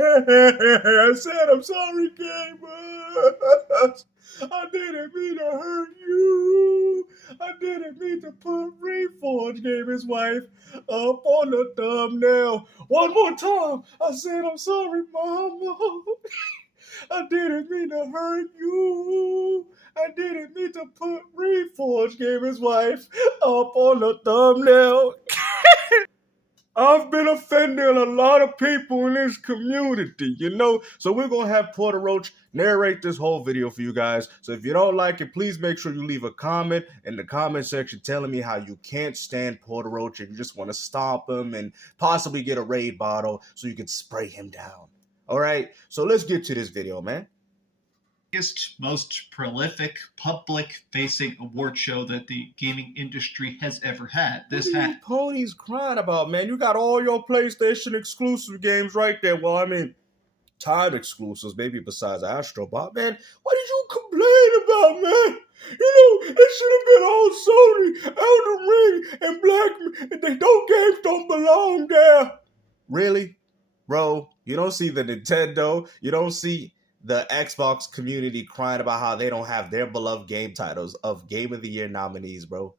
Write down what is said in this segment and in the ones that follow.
I said I'm sorry, gamers. I didn't mean to hurt you. I didn't mean to put Reforge Gaming's wife up on the thumbnail. One more time. I said I'm sorry, mama. I didn't mean to hurt you. I didn't mean to put Reforge Gaming's wife up on the thumbnail. I've been offending a lot of people in this community, So we're going to have Porter Roach narrate this whole video for you guys. So if you don't like it, please make sure you leave a comment in the comment section telling me how you can't stand Porter Roach and you just want to stomp him and possibly get a raid bottle so you can spray him down. All right, so let's get to this video, man. Most prolific public-facing award show that the gaming industry has ever had. What are you ponies crying about, man? You got all your PlayStation exclusive games right there. Well, I mean, time exclusives, maybe besides Astrobot, man. What did you complain about, man? It should have been all Sony, Elden Ring, and Black. Those games don't belong there. Really? Bro, you don't see the Nintendo, you don't see the Xbox community crying about how they don't have their beloved game titles of Game of the Year nominees, bro.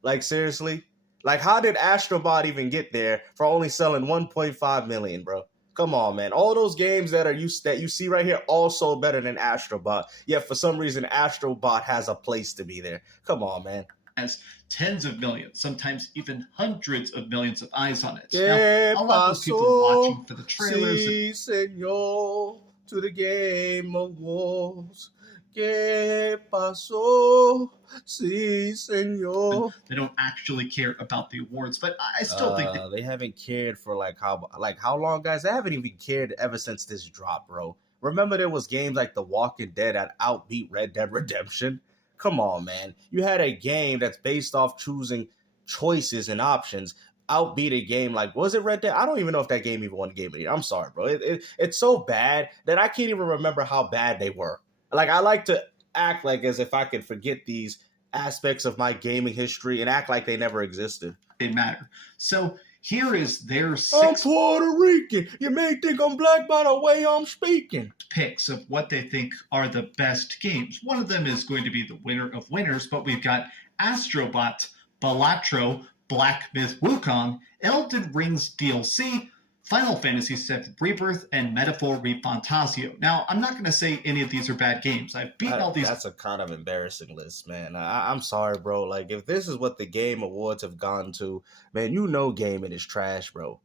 Like, seriously? Like, how did Astrobot even get there for only selling 1.5 million, bro? Come on, man. All those games that you see right here all sold better than Astrobot. Yet, for some reason, Astrobot has a place to be there. Come on, man. Has tens of millions, sometimes even hundreds of millions of eyes on it. Now, a lot of people are watching for the trailers. Sí, señor. To the Game Awards. ¿Qué pasó? Sí, señor. They don't actually care about the awards, but I still think they haven't cared for how long, guys? They haven't even cared ever since this drop, bro. Remember there was games like The Walking Dead that outbeat Red Dead Redemption? Come on, man. You had a game that's based off choosing choices and options outbeat a game like, was it Red Dead? I don't even know if that game even won the Game of the Year. I'm sorry, bro. It's so bad that I can't even remember how bad they were. Like, I like to act like as if I could forget these aspects of my gaming history and act like they never existed. They matter. So here is their I'm Puerto Rican. You may think I'm black by the way I'm speaking. Picks of what they think are the best games. One of them is going to be the winner of winners, but we've got Astrobot, Balatro, Black Myth Wukong, Elden Ring's DLC, Final Fantasy VII Rebirth, and Metaphor ReFantasio. Now, I'm not going to say any of these are bad games. I've beaten all these. That's a kind of embarrassing list, man. I'm sorry, bro. Like, if this is what the Game Awards have gone to, man, gaming is trash, bro.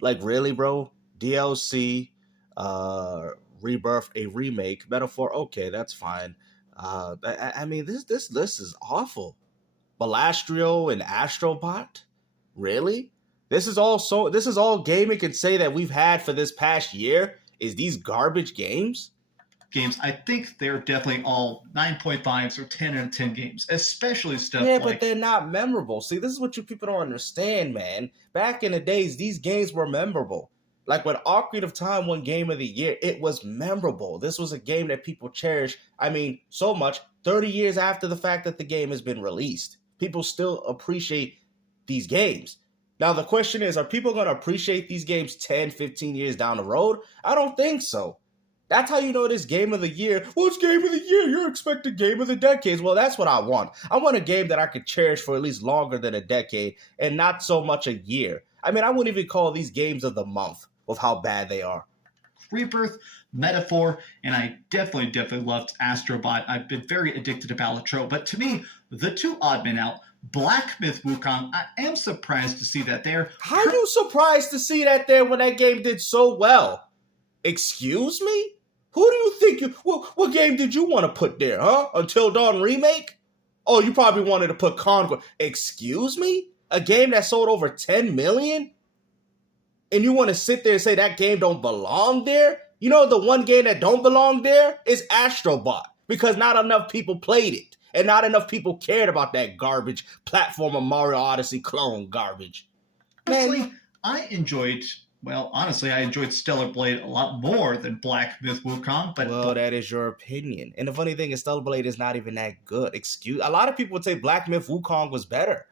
Like, really, bro? DLC, Rebirth, a remake, Metaphor, okay, that's fine. I mean, this list is awful. Balastrio and Astrobot? Really? This is all gaming can say that we've had for this past year is these garbage games? I think they're definitely all 9.5s or 10 out of 10 games, especially stuff but they're not memorable. See, this is what you people don't understand, man. Back in the days, these games were memorable. Like when Ocarina of Time won Game of the Year, it was memorable. This was a game that people cherish, so much, 30 years after the fact that the game has been released. People still appreciate these games. Now, the question is, are people going to appreciate these games 10, 15 years down the road? I don't think so. That's how you know this Game of the Year. Well, it's Game of the Year. You're expecting Game of the Decades. Well, that's what I want. I want a game that I could cherish for at least longer than a decade and not so much a year. I wouldn't even call these games of the month with how bad they are. Rebirth, Metaphor, and I definitely loved Astrobot. I've been very addicted to Balatro, but to me, the two odd men out, Black Myth Wukong, I am surprised to see that there. How are you surprised to see that there when that game did so well? Excuse me? Who do you think what game did you want to put there, huh? Until Dawn Remake? Oh, you probably wanted to put Conquer. Excuse me? A game that sold over 10 million? And you want to sit there and say that game don't belong there? You know, the one game that don't belong there is Astrobot, because not enough people played it, and not enough people cared about that garbage platformer Mario Odyssey clone garbage. Honestly, I enjoyed Stellar Blade a lot more than Black Myth Wukong, but... Well, that is your opinion. And the funny thing is, Stellar Blade is not even that good. A lot of people would say Black Myth Wukong was better.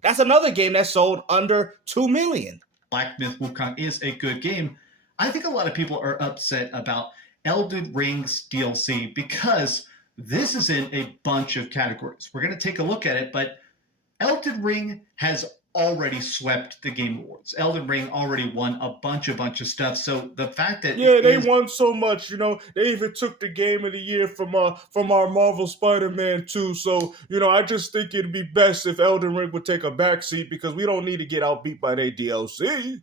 That's another game that sold under 2 million. Black Myth Wukong is a good game. I think a lot of people are upset about Elden Ring's DLC because this is in a bunch of categories. We're going to take a look at it, but Elden Ring has already swept the Game Awards. Elden Ring already won a bunch of stuff. So the fact that Yeah, they won so much, They even took the game of the year from our Marvel Spider-Man 2. So, I just think it'd be best if Elden Ring would take a backseat because we don't need to get outbeat by their DLC.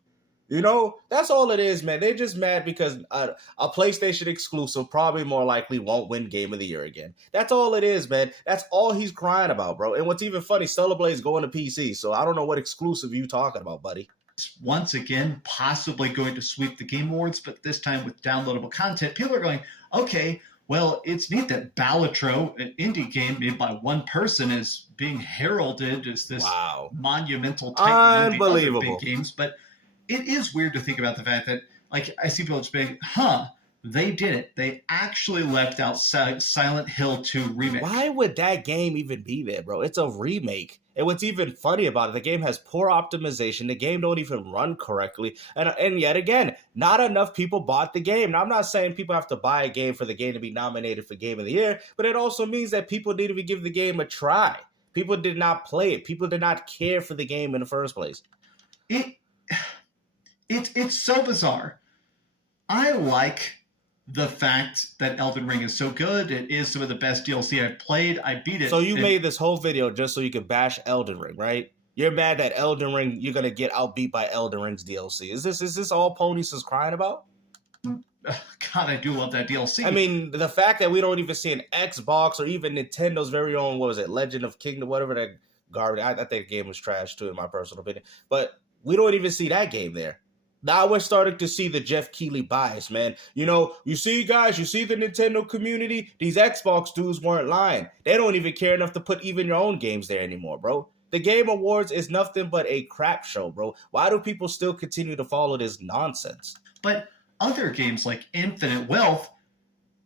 That's all it is, man. They're just mad because a PlayStation exclusive probably more likely won't win Game of the Year again. That's all it is, man. That's all he's crying about, bro. And what's even funny, Stellar Blade's going to PC, so I don't know what exclusive you talking about, buddy. Once again, possibly going to sweep the Game Awards, but this time with downloadable content. People are going, okay, well, it's neat that Balatro, an indie game made by one person, is being heralded as this monumental titan among the other big games, but it is weird to think about the fact that, like, I see people just being, they did it. They actually left out Silent Hill 2 Remake. Why would that game even be there, bro? It's a remake. And what's even funny about it, the game has poor optimization. The game don't even run correctly. And yet again, not enough people bought the game. Now, I'm not saying people have to buy a game for the game to be nominated for Game of the Year, but it also means that people need to give the game a try. People did not play it. People did not care for the game in the first place. It's so bizarre. I like the fact that Elden Ring is so good. It is some of the best DLC I've played. I beat it. So you made this whole video just so you could bash Elden Ring, right? You're mad that Elden Ring, you're going to get outbeat by Elden Ring's DLC. Is this all Ponies is crying about? God, I do love that DLC. I mean, the fact that we don't even see an Xbox or even Nintendo's very own, what was it, Legend of Kingdom, whatever that garbage. I think the game was trash too, in my personal opinion. But we don't even see that game there. Now we're starting to see the Jeff Keighley bias, man. You see, guys, you see the Nintendo community? These Xbox dudes weren't lying. They don't even care enough to put even your own games there anymore, bro. The Game Awards is nothing but a crap show, bro. Why do people still continue to follow this nonsense? But other games like Infinite Wealth,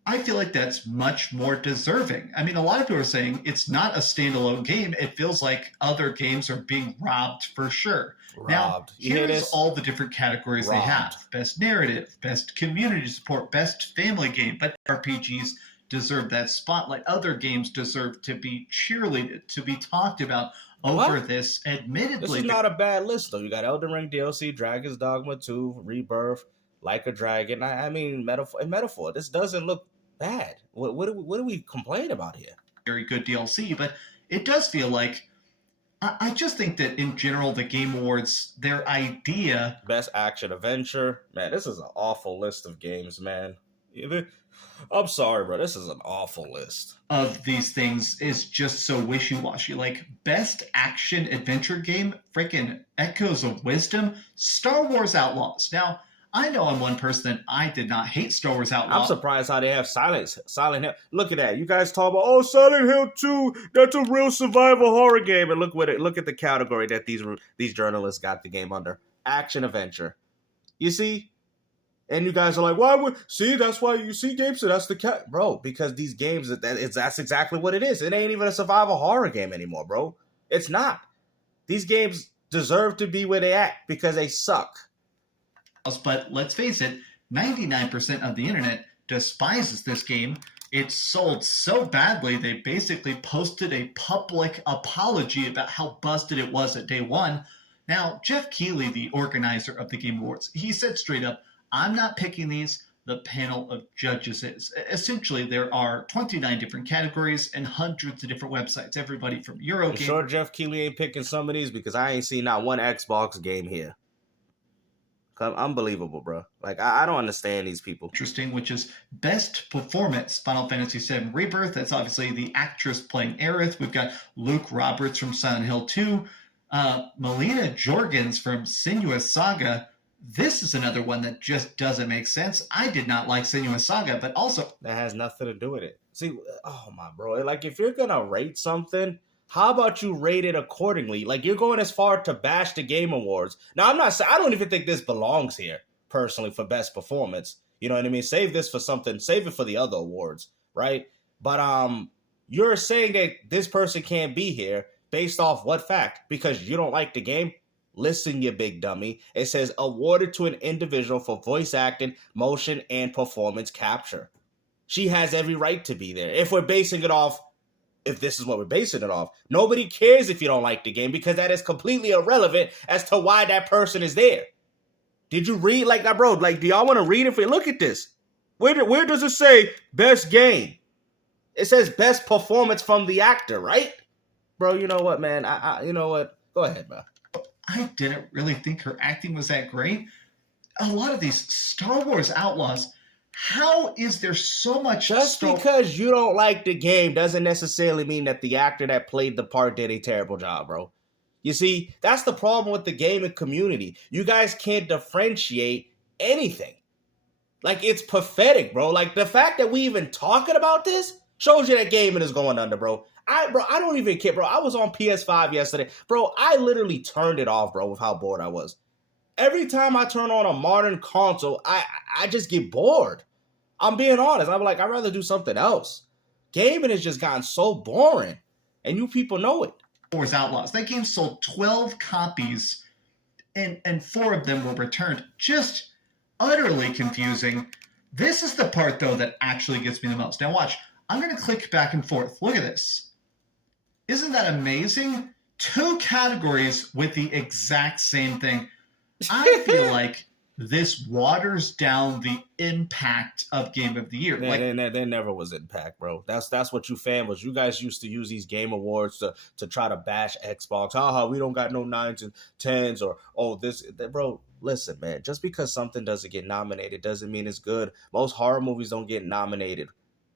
I feel like that's much more deserving. I mean, a lot of people are saying it's not a standalone game. It feels like other games are being robbed for sure. Now, here's all the different categories they have. Best narrative, best community support, best family game. But RPGs deserve that spotlight. Other games deserve to be cheerleaded, to be talked about over this. Admittedly, this is not a bad list, though. You got Elden Ring DLC, Dragon's Dogma 2, Rebirth, Like a Dragon. I mean, metaphor. This doesn't look bad. What do we complain about here? Very good DLC, but it does feel like I just think that in general, the Game Awards, their idea... Best action adventure. Man, this is an awful list of games, man. I'm sorry, bro. This is an awful list. Of these things is just so wishy-washy. Like, best action adventure game, freaking Echoes of Wisdom, Star Wars Outlaws. Now, I know I'm one person that I did not hate Star Wars Outlaws. I'm surprised how they have Silent Hill. Look at that. You guys talk about, Silent Hill 2, that's a real survival horror game. And look at the category that these journalists got the game under. Action adventure. You see? And you guys are like, that's why you see games, so that's the bro, because these games, that's exactly what it is. It ain't even a survival horror game anymore, bro. It's not. These games deserve to be where they at because they suck. But let's face it, 99% of the internet despises this game. It sold so badly, they basically posted a public apology about how busted it was at day one. Now, Jeff Keighley, the organizer of the Game Awards, he said straight up, I'm not picking these, the panel of judges is. Essentially, there are 29 different categories and hundreds of different websites, everybody from Eurogame. You sure Jeff Keighley ain't picking some of these? Because I ain't seen not one Xbox game here. Unbelievable, bro. Like, I don't understand these people. Interesting, which is Best Performance, Final Fantasy VII Rebirth. That's obviously the actress playing Aerith. We've got Luke Roberts from Silent Hill 2. Melina Jorgens from Senua's Saga. This is another one that just doesn't make sense. I did not like Senua's Saga, but also... That has nothing to do with it. See, oh my bro. Like, if you're going to rate something... How about you rate it accordingly? Like, you're going as far to bash the Game Awards. Now, I don't even think this belongs here, personally, for best performance. You know what I mean? Save this for something. Save it for the other awards, right? But you're saying that this person can't be here based off what fact? Because you don't like the game? Listen, you big dummy. It says awarded to an individual for voice acting, motion, and performance capture. She has every right to be there. If we're basing it off, if this is what we're basing it off, nobody cares if you don't like the game because that is completely irrelevant as to why that person is there. Did you read like that, bro? Like, do y'all want to read it? Look at this. Where does it say best game? It says best performance from the actor, right? Bro, you know what, man? You know what? Go ahead, man. I didn't really think her acting was that great. A lot of these Star Wars Outlaws, how is there so much... Just because you don't like the game doesn't necessarily mean that the actor that played the part did a terrible job, bro. You see, that's the problem with the gaming community. You guys can't differentiate anything. Like, it's pathetic, bro. Like, the fact that we even talking about this shows you that gaming is going under, bro. I don't even care, bro. I was on PS5 yesterday. Bro, I literally turned it off, bro, with how bored I was. Every time I turn on a modern console, I just get bored. I'm being honest. I'm like, I'd rather do something else. Gaming has just gotten so boring, and you people know it. Wars Outlaws. That game sold 12 copies, and 4 of them were returned. Just utterly confusing. This is the part, though, that actually gets me the most. Now, watch. I'm going to click back and forth. Look at this. Isn't that amazing? 2 categories with the exact same thing. I feel like this waters down the impact of Game of the Year. There never was impact, bro. That's what you fanboys. You guys used to use these game awards to try to bash Xbox. Haha, we don't got no 9s and 10s or this. Bro, listen, man. Just because something doesn't get nominated doesn't mean it's good. Most horror movies don't get nominated.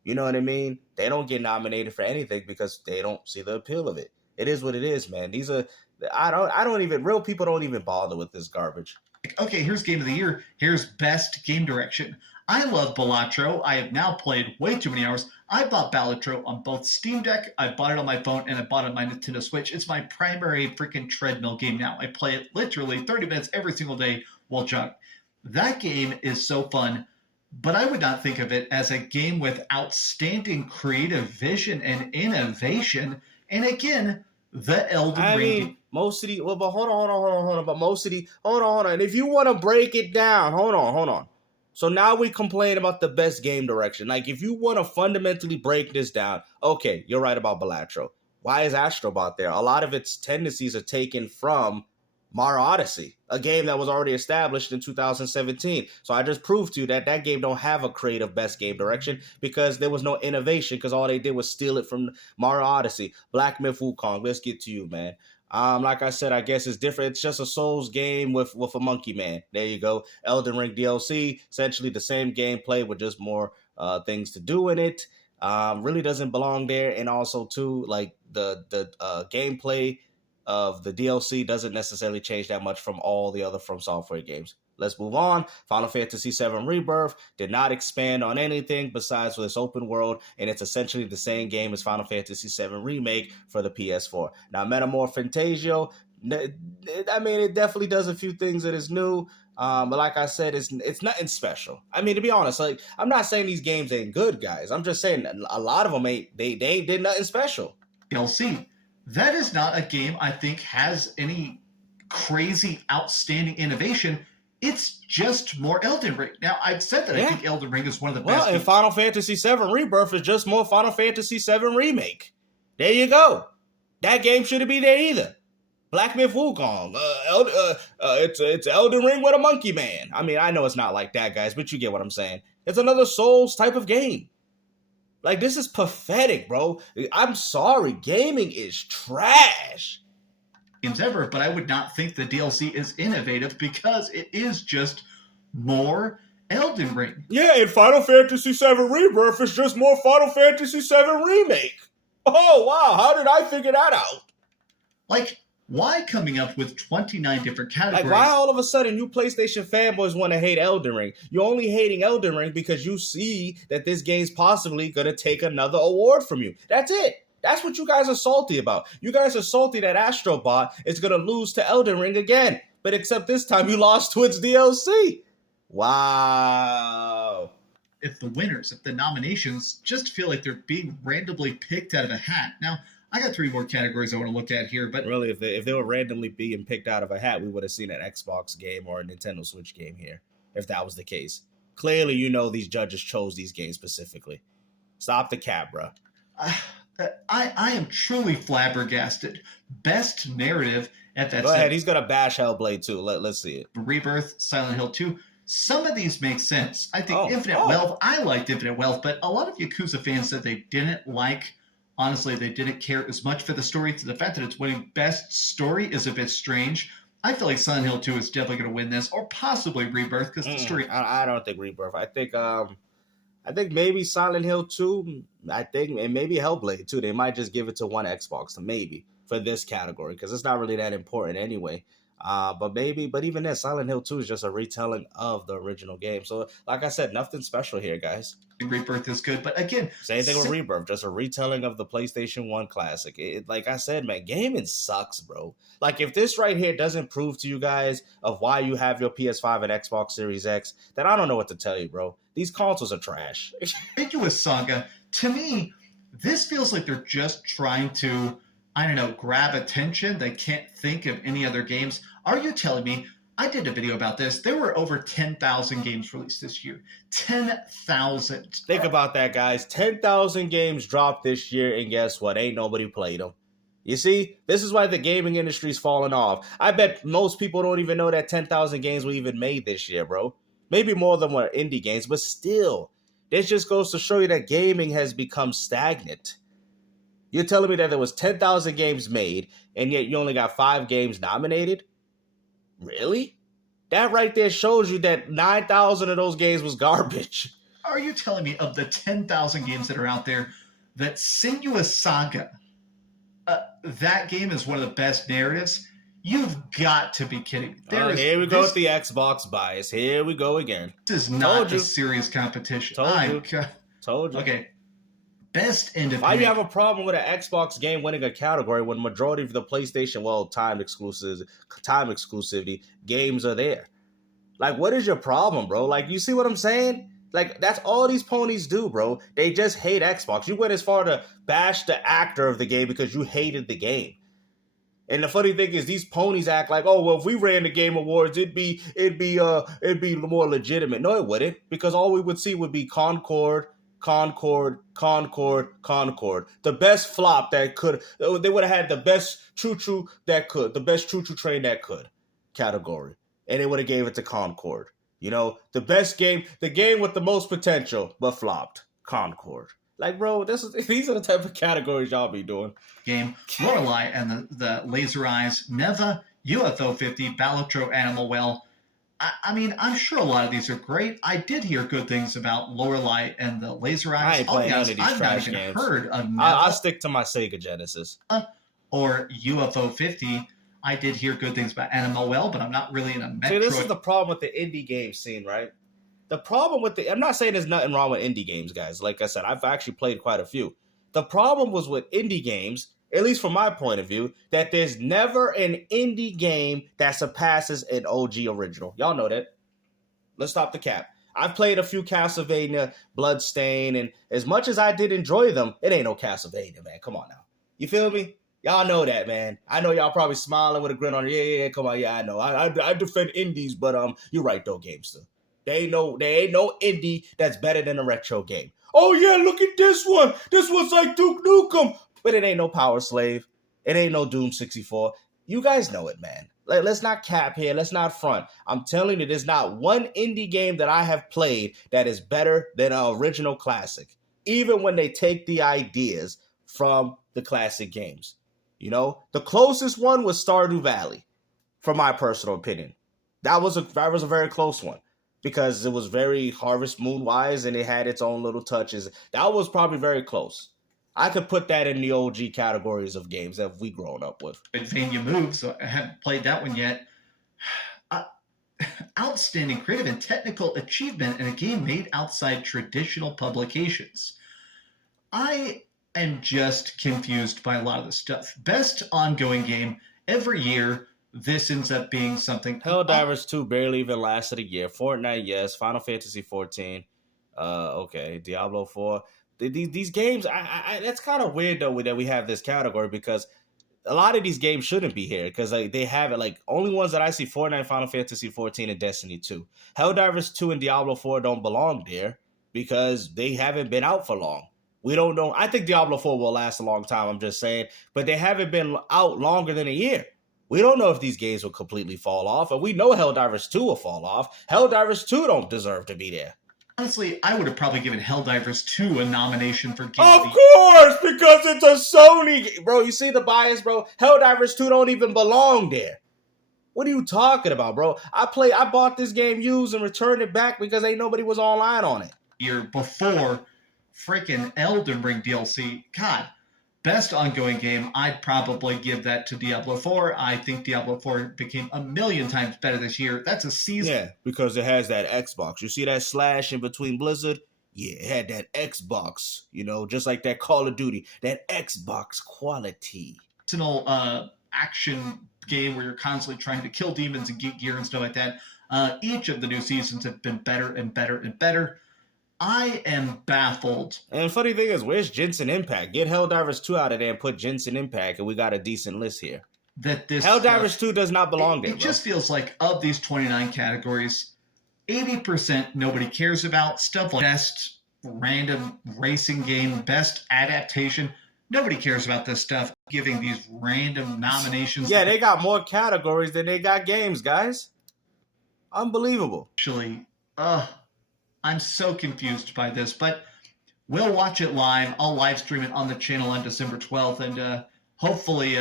You know what I mean? They don't get nominated for anything because they don't see the appeal of it. It is what it is, man. Real people don't even bother with this garbage. Okay, here's Game of the Year. Here's Best Game Direction. I love Balatro. I have now played way too many hours. I bought Balatro on both Steam Deck, I bought it on my phone, and I bought it on my Nintendo Switch. It's my primary freaking treadmill game now. I play it literally 30 minutes every single day while jogging. That game is so fun, but I would not think of it as a game with outstanding creative vision and innovation. And again, the Elden Ring... Most of the, well, but hold on. But most of the, hold on. And if you want to break it down, hold on. So now we complain about the best game direction. Like, if you want to fundamentally break this down, okay, you're right about Balatro. Why is Astrobot there? A lot of its tendencies are taken from Mario Odyssey, a game that was already established in 2017. So I just proved to you that that game don't have a creative best game direction because there was no innovation because all they did was steal it from Mario Odyssey. Black Myth Wukong, let's get to you, man. Like I said, I guess it's different. It's just a Souls game with a monkey man. There you go. Elden Ring DLC, essentially the same gameplay with just more things to do in it. Really doesn't belong there. And also, too, like the gameplay of the DLC doesn't necessarily change that much from all the other From Software games. Let's move on. Final Fantasy VII Rebirth did not expand on anything besides for this open world, and it's essentially the same game as Final Fantasy VII Remake for the PS4. Now, Metamorph Fantasio, I mean, it definitely does a few things that is new, but like I said, it's nothing special. I mean, to be honest, like I'm not saying these games ain't good, guys. I'm just saying a lot of them ain't. They ain't did nothing special. DLC. That is not a game I think has any crazy, outstanding innovation. It's just more Elden Ring. Now, I've said that I think Elden Ring is one of the best. Well, and Final Fantasy VII Rebirth is just more Final Fantasy VII Remake. There you go. That game shouldn't be there either. Black Myth Wukong. It's Elden Ring with a monkey man. I mean, I know it's not like that, guys, but you get what I'm saying. It's another Souls type of game. Like, this is pathetic, bro. I'm sorry. Gaming is trash. Games ever, but I would not think the DLC is innovative because it is just more Elden Ring. Yeah, and Final Fantasy VII Rebirth is just more Final Fantasy VII Remake. Oh, wow, how did I figure that out? Like, why coming up with 29 different categories? Like, why all of a sudden you PlayStation fanboys want to hate Elden Ring? You're only hating Elden Ring because you see that this game's possibly going to take another award from you. That's it. That's what you guys are salty about. You guys are salty that Astrobot is going to lose to Elden Ring again. But except this time you lost to its DLC. Wow. If the winners, if the nominations just feel like they're being randomly picked out of a hat. Now, I got 3 more categories I want to look at here, but Really, if they were randomly being picked out of a hat, we would have seen an Xbox game or a Nintendo Switch game here, if that was the case. Clearly, these judges chose these games specifically. Stop the cap, bro. I am truly flabbergasted. Best narrative at that. Go ahead. He's gonna bash Hellblade too. Let's see it. Rebirth, Silent Hill 2. Some of these make sense. I think Infinite Wealth. I liked Infinite Wealth, but a lot of Yakuza fans said they didn't like. Honestly, they didn't care as much for the story. To the fact that it's winning Best Story is a bit strange. I feel like Silent Hill 2 is definitely going to win this, or possibly Rebirth, because the story. I don't think Rebirth. I think maybe Silent Hill 2. And maybe Hellblade 2. They might just give it to one Xbox, maybe for this category, because it's not really that important anyway. But even then, Silent Hill 2 is just a retelling of the original game. So, like I said, nothing special here, guys. Rebirth is good, but again, same thing with Rebirth, just a retelling of the PlayStation 1 classic. Like I said, man, gaming sucks, bro. Like, if this right here doesn't prove to you guys of why you have your PS5 and Xbox Series X, then I don't know what to tell you, bro. These consoles are trash. Ridiculous Saga. To me, this feels like they're just trying to, I don't know, grab attention. They can't think of any other games. Are you telling me? I did a video about this. There were over 10,000 games released this year. 10,000. Think about that, guys. 10,000 games dropped this year, and guess what? Ain't nobody played them. You see, this is why the gaming industry's falling off. I bet most people don't even know that 10,000 games were even made this year, bro. Maybe more than were indie games, but still. This just goes to show you that gaming has become stagnant. You're telling me that there was 10,000 games made, and yet you only got 5 games nominated? Really? That right there shows you that 9,000 of those games was garbage. Are you telling me of the 10,000 games that are out there, that Sinuous Saga, that game is one of the best narratives? You've got to be kidding. Here we go with the Xbox bias. Here we go again. This is not a serious competition. Told you. Okay. Best independent. Why do you have a problem with an Xbox game winning a category when majority of the PlayStation, time exclusivity games are there? Like, what is your problem, bro? Like, you see what I'm saying? Like, that's all these ponies do, bro. They just hate Xbox. You went as far to bash the actor of the game because you hated the game. And the funny thing is, these ponies act like, oh, well, if we ran the Game Awards, it'd be more legitimate. No, it wouldn't, because all we would see would be Concord. The best flop that could. They would have had the best choo-choo that could. The best choo-choo train that could category. And they would have gave it to Concord. The best game, the game with the most potential, but flopped. Concord. Like, bro, these are the type of categories y'all be doing. Game. Lorelei and the Laser Eyes. Neva, UFO 50, Balatro, Animal Well. I mean, I'm sure a lot of these are great. I did hear good things about Lorelei and the Laser Eyes. I ain't playing none of these trash games. Heard of I'll stick to my Sega Genesis. Or UFO 50. I did hear good things about Animal Well, but I'm not really in a Metroid. See, this is the problem with the indie game scene, right? The problem with I'm not saying there's nothing wrong with indie games, guys. Like I said, I've actually played quite a few. The problem was with indie games, at least from my point of view, that there's never an indie game that surpasses an OG original. Y'all know that. Let's stop the cap. I've played a few Castlevania, Bloodstain, and as much as I did enjoy them, it ain't no Castlevania, man. Come on now. You feel me? Y'all know that, man. I know y'all probably smiling with a grin on your yeah, come on, yeah, I know. I defend indies, but you're right though, Gamester. There ain't no indie that's better than a retro game. Oh yeah, look at this one. This one's like Duke Nukem. But it ain't no Power Slave. It ain't no Doom 64. You guys know it, man. Let's not cap here. Let's not front. I'm telling you, there's not one indie game that I have played that is better than an original classic. Even when they take the ideas from the classic games. The closest one was Stardew Valley, from my personal opinion. That was a very close one. Because it was very Harvest Moon wise and it had its own little touches. That was probably very close. I could put that in the OG categories of games that we grown up with. Advania Move, so I haven't played that one yet. Outstanding creative and technical achievement in a game made outside traditional publications. I am just confused by a lot of this stuff. Best ongoing game every year. This ends up being something. Helldivers 2 barely even lasted a year. Fortnite, yes. Final Fantasy 14. Okay. Diablo 4. These games, that's kind of weird though that we have this category, because a lot of these games shouldn't be here, because like they have it, like only ones that I see: Fortnite, Final Fantasy 14, and Destiny 2. Helldivers 2 and Diablo 4 don't belong there because they haven't been out for long. We don't know. I think Diablo 4 will last a long time, I'm just saying, but they haven't been out longer than a year. We don't know if these games will completely fall off, and we know Helldivers 2 will fall off. Helldivers 2 don't deserve to be there. Honestly, I would have probably given Helldivers 2 a nomination for Game Of course, because it's a Sony game. Bro, you see the bias, bro? Helldivers 2 don't even belong there. What are you talking about, bro? I bought this game used and returned it back because ain't nobody was online on it. Year before freaking Elden Ring DLC. God, best ongoing game, I'd probably give that to Diablo 4. I think Diablo 4 became a million times better this year. That's a season. Yeah, because it has that Xbox. You see that slash in between Blizzard? Yeah, it had that Xbox, just like that Call of Duty, that Xbox quality. Action game where you're constantly trying to kill demons and get gear and stuff like that. Each of the new seasons have been better and better and better. I am baffled. And funny thing is, where's Genshin Impact? Get Helldivers 2 out of there and put Genshin Impact, and we got a decent list here. That this Helldivers 2 does not belong there. It just feels like of these 29 categories, 80% nobody cares about. Stuff like best random racing game, best adaptation. Nobody cares about this stuff. Giving these random nominations. Yeah, they got more categories than they got games, guys. Unbelievable. Actually, I'm so confused by this, but we'll watch it live. I'll live stream it on the channel on December 12th, and hopefully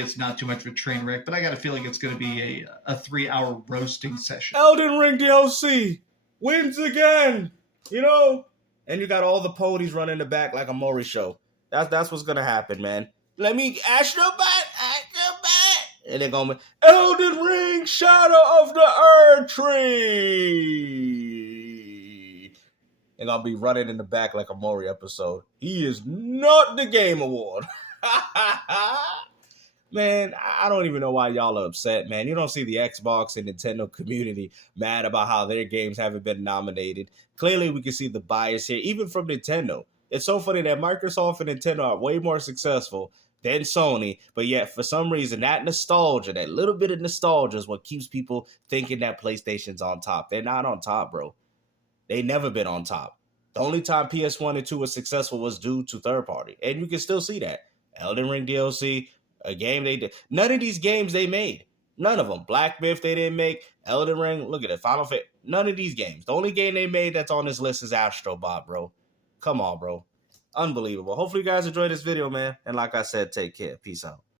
it's not too much of a train wreck, but I got a feeling it's going to be a 3-hour roasting session. Elden Ring DLC wins again, and you got all the ponies running in the back like a Maury show. That's what's going to happen, man. Let me Astrobat, and they're going to be Elden Ring Shadow of the Earth Tree. And I'll be running in the back like a Maury episode. He is not the Game Award. Man, I don't even know why y'all are upset, man. You don't see the Xbox and Nintendo community mad about how their games haven't been nominated. Clearly, we can see the bias here, even from Nintendo. It's so funny that Microsoft and Nintendo are way more successful than Sony, but yet for some reason that nostalgia, that little bit of nostalgia is what keeps people thinking that PlayStation's on top. They're not on top, bro. They never been on top. The only time PS1 and 2 was successful was due to third party, and you can still see that. Elden Ring DLC, a game they did. None of these games they made. None of them. Black Myth they didn't make. Elden Ring, look at it. Final Fantasy. None of these games. The only game they made that's on this list is Astro Bot, bro. Come on, bro. Unbelievable. Hopefully you guys enjoyed this video, man. And like I said, take care. Peace out.